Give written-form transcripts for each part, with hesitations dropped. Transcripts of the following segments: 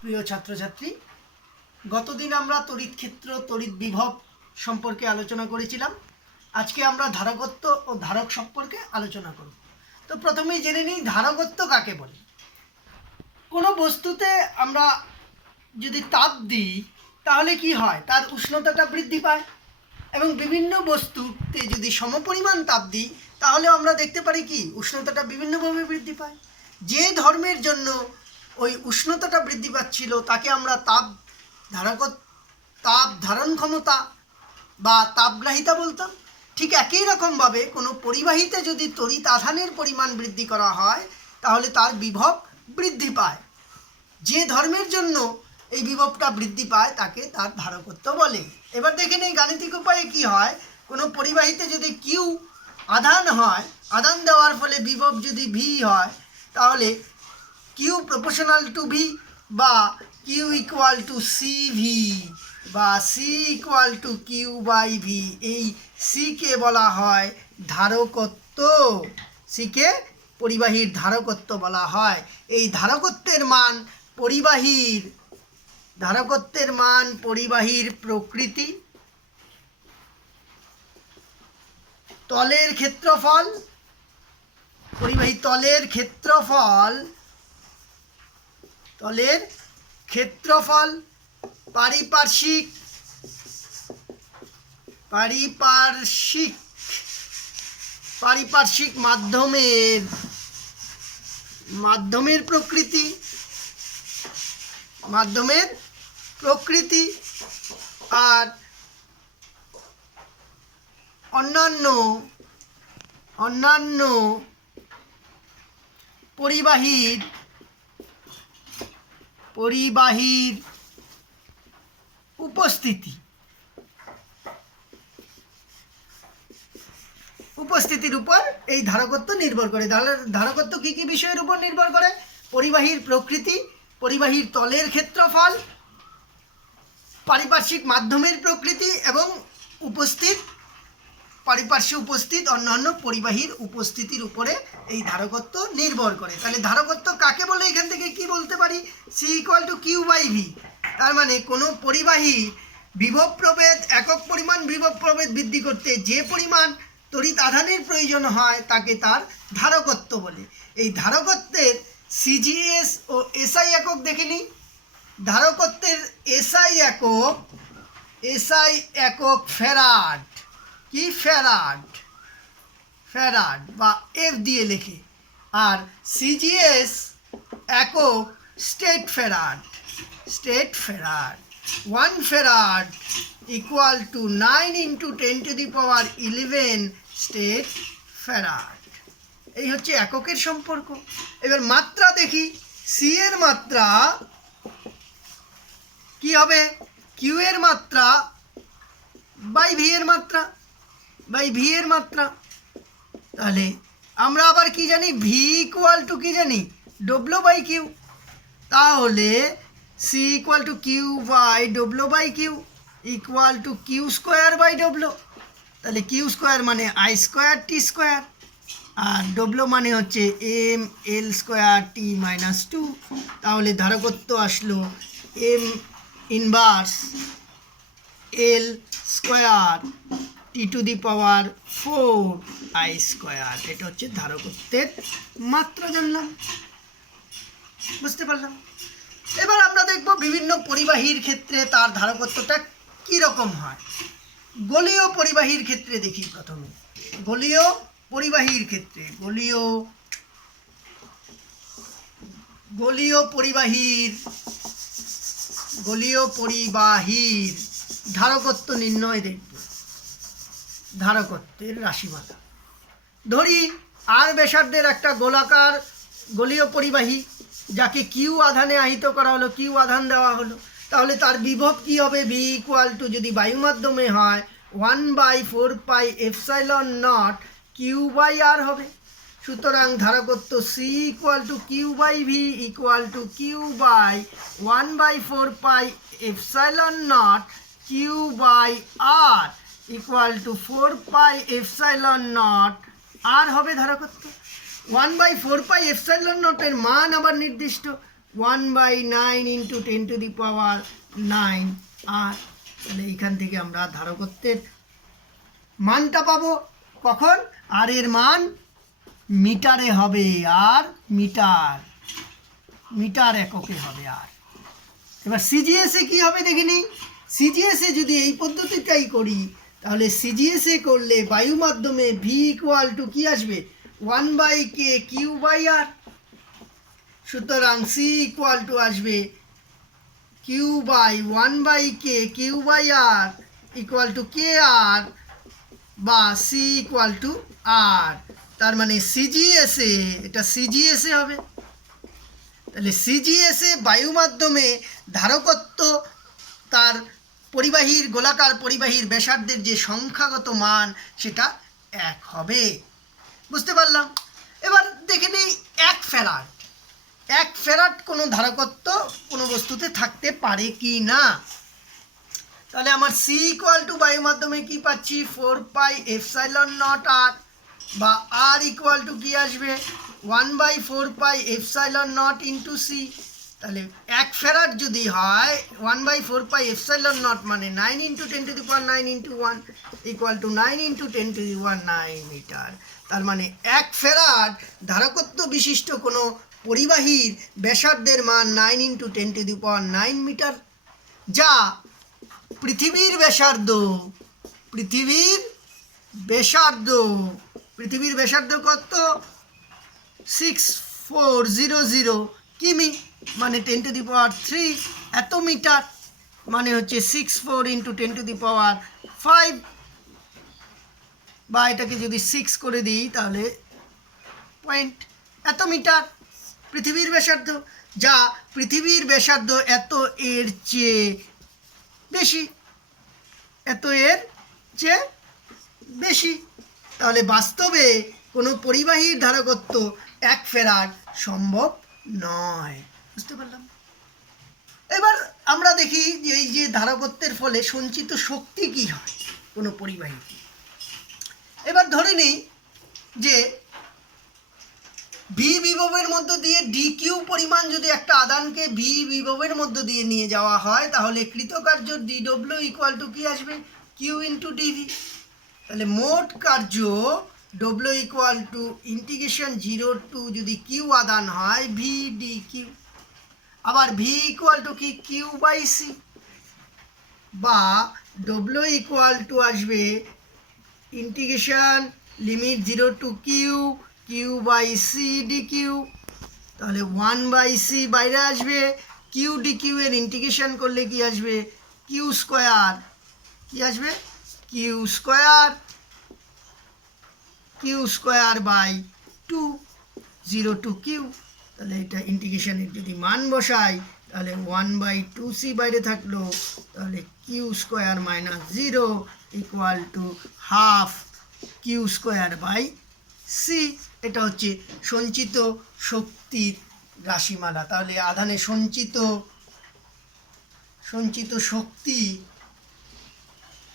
প্রিয় ছাত্রছাত্রী, গতদিন আমরা তড়িৎ ক্ষেত্র তড়িৎ বিভব সম্পর্কে আলোচনা করেছিলাম। আজকে আমরা ধারকত্ব ও ধারক সম্পর্কে আলোচনা করব। তো প্রথমেই জেনে নিই ধারকত্ব কাকে বলে। কোনো বস্তুতে আমরা যদি তাপ দিই তাহলে কি হয়, তার উষ্ণতাটা বৃদ্ধি পায়, এবং বিভিন্ন বস্তুতে যদি সমপরিমাণ তাপ দিই তাহলে আমরা দেখতে পারি কি উষ্ণতাটা বিভিন্নভাবে বৃদ্ধি পায়। যে ধর্মের জন্য ওই উষ্ণতাটা বৃদ্ধি পাচ্ছিল তাকে আমরা তাপ ধারণ ক্ষমতা বা তাপগ্রাহিতা বলতাম। ঠিক একই রকমভাবে কোনো পরিবাহীতে যদি তড়িৎ আধানের পরিমাণ বৃদ্ধি করা হয় তাহলে তার বিভব বৃদ্ধি পায়। যে ধর্মের জন্য এই বিভবটা বৃদ্ধি পায় তাকে তার ধারকত্ব বলে। এবার দেখে নেই গাণিতিক উপায়ে কি হয়। কোনো পরিবাহীতে যদি কিউ আধান হয়, আধান দেওয়ার ফলে বিভব যদি ভি হয় তাহলে কিউ প্রপোর্শনাল টু ভি বা Q equal to C V বা C equal to Q by V. এই সিকে বলা হয় ধারকত্ব। সিকে পরিবাহীর ধারকত্ব বলা হয়। এই ধারকত্বের মান পরিবাহীর প্রকৃতি, তলের ক্ষেত্রফল, পরিবাহী তলের ক্ষেত্রফল, পারিপার্শ্বিক মাধ্যমের প্রকৃতি আর অন্যান্য পরিবাহীর উপস্থিতির উপর এই ধারকত্ব নির্ভর করে। ধারকত্ব কি কি বিষয়ের উপর নির্ভর করে? পরিবাহীর প্রকৃতি, পরিবাহীর তলের ক্ষেত্রফল, পারিপার্শ্বিক মাধ্যমের প্রকৃতি এবং পারিপার্শ্বে উপস্থিত অন্যান্য পরিবাহীর উপস্থিতির উপরে এই ধারকত্ব নির্ভর করে। তাহলে ধারকত্ব কাকে বলে এখান থেকে কি বলতে পারি? C equal to Q by V. তার মানে কোনো পরিবাহী বিভব প্রভেদ, একক পরিমাণ বিভব প্রভেদ বৃদ্ধি করতে যে পরিমাণ তড়িৎ আধানের প্রয়োজন হয় তাকে তার ধারকত্ব বলে। এই ধারকত্বের সিজিএস ও এসআই একক দেখে নিই। ধারকত্বের এসআই একক ফ্যারাড। কি ফ্যারাড বা এফ দিয়ে লেখে। আর সিজিএস একক state farad. 1 farad equal to 9 × 10⁻11 state farad. এই হচ্ছে এককের সম্পর্ক। এবার মাত্রা দেখি। সি এর মাত্রা কি হবে? কিউ এর মাত্রা বাই ভি এর মাত্রা। তাহলে আমরা আবার কি জানি? ভি ইকুয়াল টু কি জানি? W by Q. তাহলে C equal to Q by W by Q equal to Q square by W. তাহলে কিউ স্কোয়ার মানে আই স্কোয়ার টি স্কোয়ার, আর ডব্লিউ মানে হচ্ছে M L square T minus 2। তাহলে ধারকত্ব আসলো M inverse L square T to the power 4 I square. এটা হচ্ছে ধারকত্বের মাত্রা জানলাম, বুঝতে পারলাম। এবার আমরা দেখব বিভিন্ন পরিবাহীর ক্ষেত্রে তার ধারকত্বটা কীরকম হয়। গোলীয় পরিবাহীর ক্ষেত্রে দেখি প্রথমে। গোলীয় পরিবাহীর ধারকত্ব নির্ণয় দেখব। ধারকত্বের রাশিমালা ধরি। আর ব্যাসার্ধের একটা গোলাকার গোলীয় পরিবাহী যাকে কিউ আধানে আহিত করা হলো, কিউ আধান দেওয়া হলো। তাহলে তার বিভব কি হবে? ভি ইকুয়াল টু, যদি বায়ু মাধ্যমে হয়, 1/4πε0 কিউ বাই আর হবে। সুতরাং ধারকত্ব C equal to Q by V equal to Q by 1/4πε0 Q by R equal to 4πε0 R হবে ধারকত্ব। 1/4πε0 এর মান আবার নির্দিষ্ট, 1/9 ইন্টু 10⁹ আর। তাহলে এইখান থেকে আমরা ধারকত্বের মানটা পাবো কখন, আর এর মান মিটারে হবে, আর মিটার এককে হবে আর। এবার সিজিএসে কি হবে দেখে নিই। সিজিএসে যদি এই পদ্ধতিটাই করি তাহলে সিজিএসে করলে বায়ু মাধ্যমে ভি ইকুয়াল টু কি আসবে 1/k/r। সুতরাং সি ইকুয়াল টু আসবে q/1/k/r ইকুয়াল টু kr বা সি ইকুয়াল টু আর। তার মানে সিজিএসে, এটা সিজিএসে হবে। তাহলে সিজিএসে বায়ু মাধ্যমে ধারকত্ব তার পরিবাহীর গোলাকার পরিবাহীর ব্যাসার্ধের যে সংখ্যাগত মান সেটা 1 হবে। বুঝতে পারলাম। এবার দেখে নিই 1 ফ্যারাড কোনো ধারকত্ব কোনো বস্তুতে থাকতে পারে কি না। তাহলে আমার সি ইকুয়াল টু বায়ু মাধ্যমে কি পাচ্ছি 4πε0r বা আর ইকুয়াল টু কি আসবে 1/4πε0 ইন্টু সি। তাহলে 1 ফ্যারাড যদি হয় 1/4πε0 মানে 9 into 10⁹ into 1 equal to 9 into 10⁹ metre. তার মানে 1 ফ্যারাড ধারকত্ব বিশিষ্ট কোনো পরিবাহীর ব্যাসার্ধের মান 9 ইন্টু 10⁹ মিটার, যা পৃথিবীর ব্যাসার্ধ কত 6400 কিমি মানে 10⁻³ এত মিটার, মানে হচ্ছে 64 ইন্টু 10⁵ বা এটাকে যদি 6 করে দিই তাহলে পয়েন্ট এত মিটার পৃথিবীর ব্যাসার্ধ, যা পৃথিবীর ব্যাসার্ধ এত এর চেয়ে বেশি। তাহলে বাস্তবে কোনো পরিবাহীর ধারকত্ব 1 ফ্যারাড সম্ভব নয়। বুঝতে পারলাম। এবার আমরা দেখি যে এই যে ধারকত্বের ফলে সঞ্চিত শক্তি কি হয় কোনো পরিবাহী। এবার ধরে নিই যে ভি বিভবের মধ্য দিয়ে ডিকিউ পরিমাণ যদি একটা আধানকে ভি বিভবের মধ্য দিয়ে নিয়ে যাওয়া হয় তাহলে কৃতকার্য ডিডব্লিউ ইকুয়াল টু কি আসবে কিউ ইন্টু ডিভি। তাহলে মোট কার্য W equal to integration 0 to যদি কিউ আদান হয় ভি ডি কিউ, আবার ভি ইকুয়াল টু কি কিউ/সি, বা ডব্লিউ ইকুয়াল টু আসবে integration limit 0 to Q by C D Q. তাহলে 1/সি বাইরে আসবে, কিউ ডি কিউ এর ইন্টিগ্রেশন করলে কি আসবে কিউ², কি আসবে কিউ²/2 0 টু কিউ। তাহলে এটা ইন্টিগ্রেশনের যদি মান বসাই তাহলে 1/2c বাইরে থাকলো, তাহলে কিউ² - 0 ইকুয়াল টু হাফ কিউ²/সি। এটা হচ্ছে সঞ্চিত শক্তির রাশিমালা। তাহলে আধানে সঞ্চিত শক্তি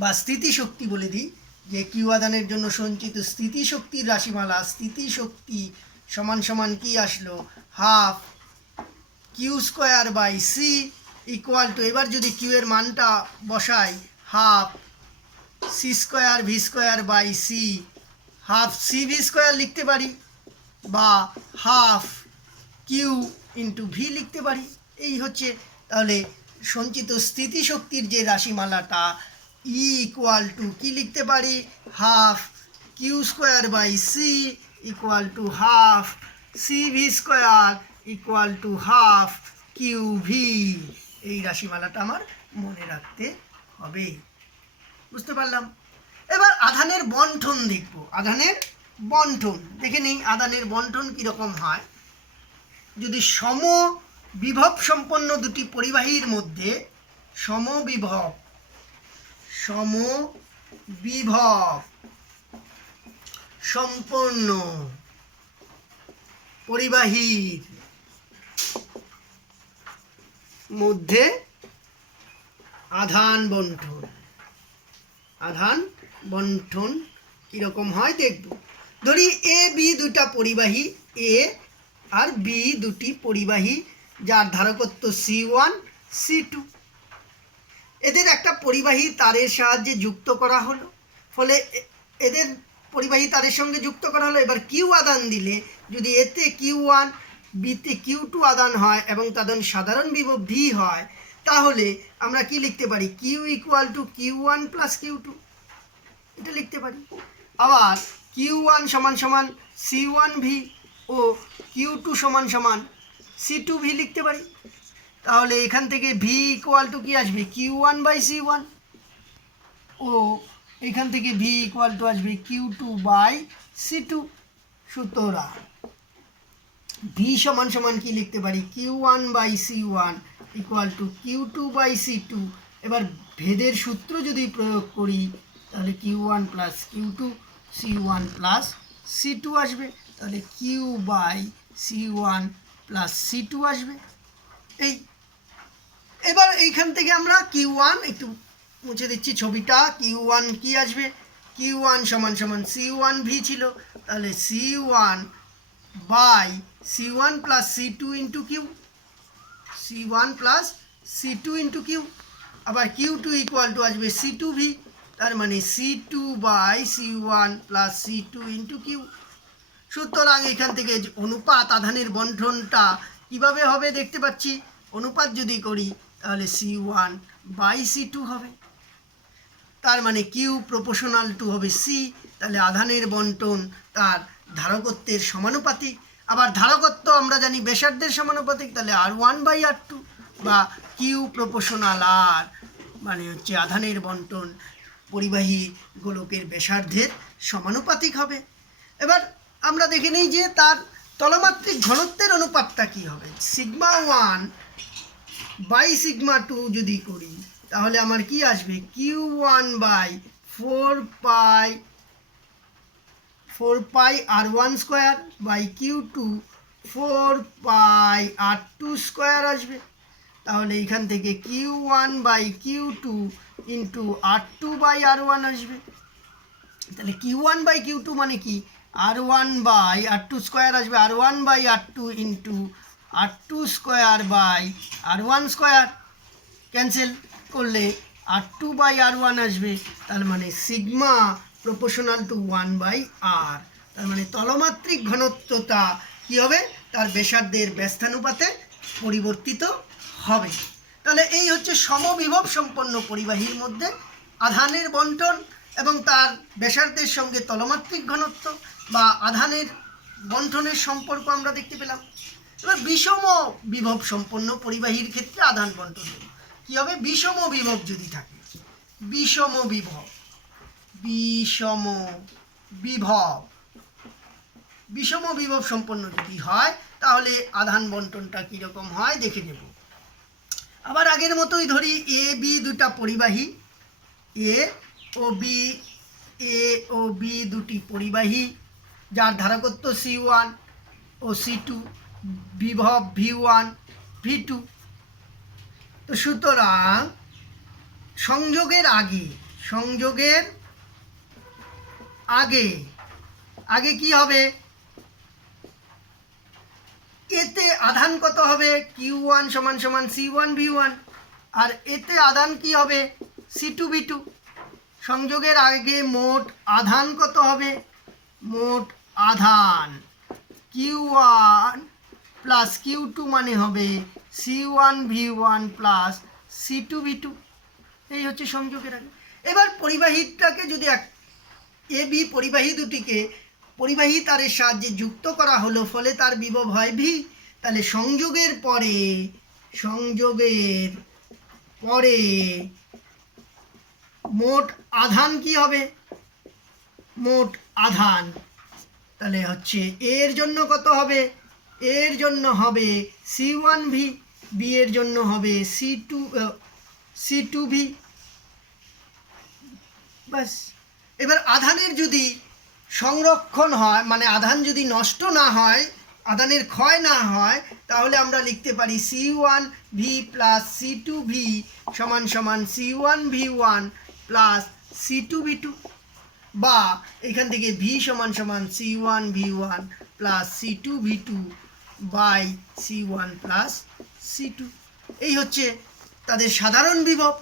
বা স্থিতিশক্তি বলে দিই যে কিউ আধানের জন্য সঞ্চিত স্থিতিশক্তির রাশিমালা। স্থিতিশক্তি সমান কি আসলো হাফ কিউ²/সি ইকুয়াল টু, এবার যদি কিউ এর মানটা বসাই হাফ c²v²/সি, হাফ cv² লিখতে পারি বা হাফ কিউ ইন্টু ভি লিখতে পারি। এই হচ্ছে তাহলে সঞ্চিত স্থিতিশক্তির যে রাশিমালাটা ই ইকুয়াল টু কি লিখতে পারি হাফ কিউ²/সি equal to half cv² equal to half Q V. এই রাশিমালাটা আমার মনে রাখতে হবে। বুঝতে পারলাম। এবার আধানের বণ্টন দেখব। আধানের বণ্টন দেখে নিই আধানের বণ্টন কীরকম হয়। যদি সমবিভব সম্পন্ন দুটি পরিবাহীর মধ্যে সমবিভব সম্পন্ন পরিবাহীর মধ্যে আধান বণ্টন কীরকম হয় দেখব। ধরি এ বি দুটা পরিবাহী, এ আর বি দুটি পরিবাহী যার ধারকত্ব C1 C2। এদের একটা পরিবাহী তারের সাহায্যে যুক্ত করা হলো, ফলে এদের পরিবাহী তারের সঙ্গে যুক্ত করা হলো। এবার কিউ আদান দিলে যদি এতে Q1 বিতে Q2 আদান হয় এবং তাদের সাধারণ বিভব V হয়, তাহলে আমরা কি লিখতে পারি? Q equal to Q1 plus Q2, এটা লিখতে পারি। আবার Q1 সমান সমান C1V ও Q2 সমান সমান C2V লিখতে পারি। তাহলে এখান থেকে V ইকুয়াল টু কি আসবে? Q1 বাই C1 ও এখান থেকে V ইকুয়াল টু আসবে Q2 বাই C2। সুতরাং V সমান সমান কি লিখতে পারি? Q1 by C1 equal to Q2 by C2। এবার ভেদের সূত্র যদি প্রয়োগ করি তাহলে Q1 plus Q2 C1 plus C2 আসবে। তাহলে Q by C1 plus C2 আসবে। এবার এইখান থেকে আমরা Q1 একটু মুছে দিচ্ছি ছবিটা। Q1 কি আসবে? Q1 সমান সমান C1V ছিল, তাহলে C1 by C1 plus C2 into Q, C1 plus C2 into Q। আবার Q2 ইকুয়াল টু আসবে C2V, তার মানে C2 by C1 plus C2 into Q। সুতরাং এখান থেকে অনুপাত আধানের বণ্টনটা কিভাবে হবে দেখতে পাচ্ছি। অনুপাত যদি করি তাহলে C1 বাই C2 হবে, তার মানে Q প্রপোর্শনাল টু হবে C। তাহলে আধানের বণ্টন তার ধারকত্বের সমানুপাতিক। আবার ধারকত্ব আমরা জানি ব্যাসার্ধের সমানুপাতিক, তাহলে R1 বাই R2 বা Q প্রপোর্শনাল R, মানে হচ্ছে আধানের বণ্টন পরিবাহী গোলকের ব্যাসার্ধের সমানুপাতিক হবে। এবার আমরা দেখে নিই যে তার তলমাত্রিক ঘনত্বের অনুপাতটা কী হবে। σ1 বাই σ2 যদি করি তাহলে আমার কি আসবে? Q1 by 4 pi R1 square by Q2 4 pi R2 square আসবে। তাহলে এইখান থেকে Q1 by Q2 into R2 by R1 আসবে। তাহলে Q1 বাই Q2 মানে কি? R1 বাই R2 স্কোয়ার আসবে। R1 by R2 into R2 square by R1 square, cancel করলে R2 বাই R1 আসবে। তার মানে sigma proportional to 1 by R। তার মানে তলমাত্রিক ঘনত্বটা কী হবে? তার ব্যাসার্ধের ব্যস্তানুপাতে পরিবর্তিত হবে। তাহলে এই হচ্ছে সমবিভব সম্পন্ন পরিবাহীর মধ্যে আধানের বণ্টন এবং তার ব্যাসার্ধের সঙ্গে তলমাত্রিক ঘনত্ব বা আধানের বণ্টনের সম্পর্ক আমরা দেখতে পেলাম। এবার বিষম বিভব সম্পন্ন পরিবাহীর ক্ষেত্রে আধান বণ্টন কী হবে? বিষম বিভব যদি থাকে, বিষম বিভব সম্পন্ন যদি হয় তাহলে আধান বণ্টনটা কীরকম হয় দেখে নেব। আবার আগের মতোই ধরি এ বি দুটা পরিবাহী, এ ও বি দুটি পরিবাহী যার ধারকত্ব C1 ও C2, বিভব V1 V2। তো সুতরাং সংযোগের আগে কি হবে? এতে আধান কত হবে? Q1 সমান সমান C1 V1, আর এতে আধান কি হবে? C2 V2। সংযোগের আগে মোট আধান কত হবে? মোট আধান Q1 প্লাস Q2 মানে হবে C1 V1 plus C2 V2। এই হচ্ছে সংযোগের আগে। এবার পরিবাহীটাকে যদি এ বি পরিবাহী দুটিকে পরিবাহী তারের সাহায্যে যুক্ত করা হলো, ফলে তার বিভব হয় V। তাহলে সংযোগের পরে মোট আধান কি হবে? মোট আধান তাহলে হচ্ছে এর জন্য কত হবে? এর জন্য হবে C1V, বি এর জন্য হবে C2V। বাস। এবার আধানের যদি সংরক্ষণ হয়, মানে আধান যদি নষ্ট না হয়, আধানের ক্ষয় না হয়, তাহলে আমরা লিখতে পারি C1V প্লাস C2V সমান সমান C1V1 প্লাস C2V2, বা এখান থেকে V সমান সমান C1V1 plus C2V2 by C1 plus C2। এই হচ্ছে তাদের সাধারণ বিভব।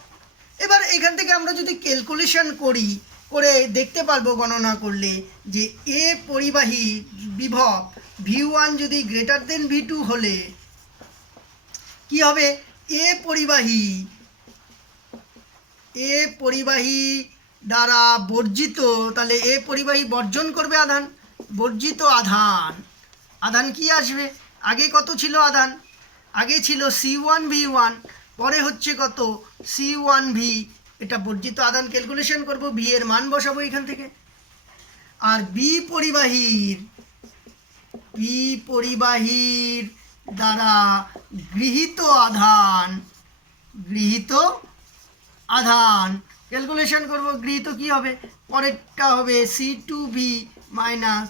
এবার এখান থেকে আমরা যদি ক্যালকুলেশন করি, করে দেখতে পারবো গণনা করলে যে এ পরিবাহী বিভব V1 যদি গ্রেটার দেন V2 হলে কি হবে, এ পরিবাহী দ্বারা বর্জিত, তাহলে এ পরিবাহী বর্জন করবে আধান, বর্জিত আধান কি আসবে, আগে কত ছিল আধান, আগে ছিল C1V1, পরে হচ্ছে কত C1V, এটা বর্জিত আধান ক্যালকুলেশন করব, ভি এর মান বসাবো এখান থেকে। আর বি পরিবাহীর দ্বারা গৃহীত আধান ক্যালকুলেশন করব, গৃহীত কি হবে, পরেরটা হবে C2V মাইনাস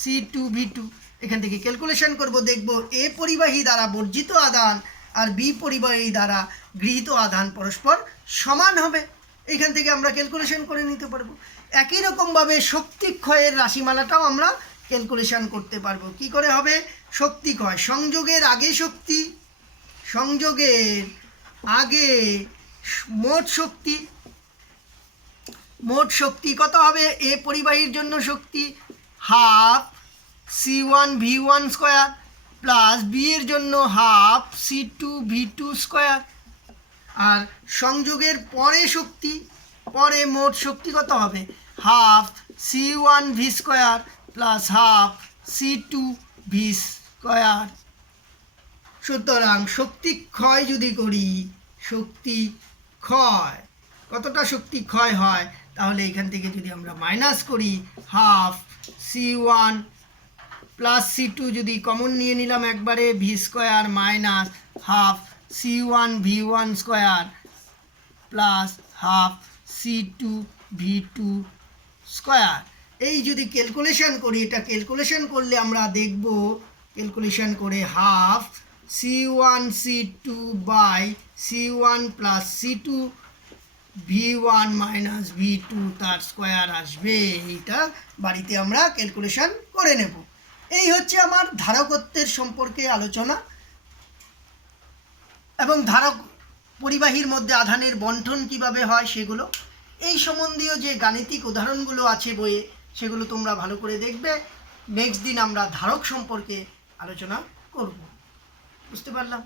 C2V2, এখান থেকে ক্যালকুলেশন করব, দেখব এ পরিবাহী দ্বারা বর্জিত আধান আর বি পরিবাহী দ্বারা গৃহীত আধান পরস্পর সমান হবে। এইখান থেকে আমরা ক্যালকুলেশন করে নিতে পারবো। একই রকমভাবে শক্তি ক্ষয়ের রাশিমালাটাও আমরা ক্যালকুলেশন করতে পারবো। কি করে হবে, শক্তি ক্ষয়, সংযোগের আগে মোট শক্তি কত হবে, এ পরিবাহীর জন্য শক্তি half C1V1 square plus B এর জন্য হাফ C2V2 স্কোয়ার। আর সংযোগের পরে মোট শক্তি কত হবে, half C1V square plus half C2V square. সুতরাং শক্তি ক্ষয় যদি করি, কতটা শক্তি ক্ষয় হয়, তাহলে এখান থেকে যদি আমরা মাইনাস করি, হাফ C1 প্লাস C2 যদি কমন নিয়ে নিলাম একবারে, V square minus half C1V1 square plus half C2V2 square. এই যদি ক্যালকুলেশন করি, এটা ক্যালকুলেশন করলে আমরা দেখব, ক্যালকুলেশন করে half C1 C2 by C1 plus C2 V1 minus V2 তার স্কোয়ার আসবে। এইটা বাড়িতে আমরা ক্যালকুলেশন করে নেব। এই হচ্ছে আমার ধারকত্বের সম্পর্কে আলোচনা এবং ধারক পরিবাহীর মধ্যে আধানের বণ্টন কিভাবে হয় সেগুলো, এই সম্বন্ধীয় যে গাণিতিক উদাহরণগুলো আছে বইয়ে, সেগুলো তোমরা ভালো করে দেখবে। নেক্সট দিন আমরা ধারক সম্পর্কে আলোচনা করব। বুঝতে পারলাম?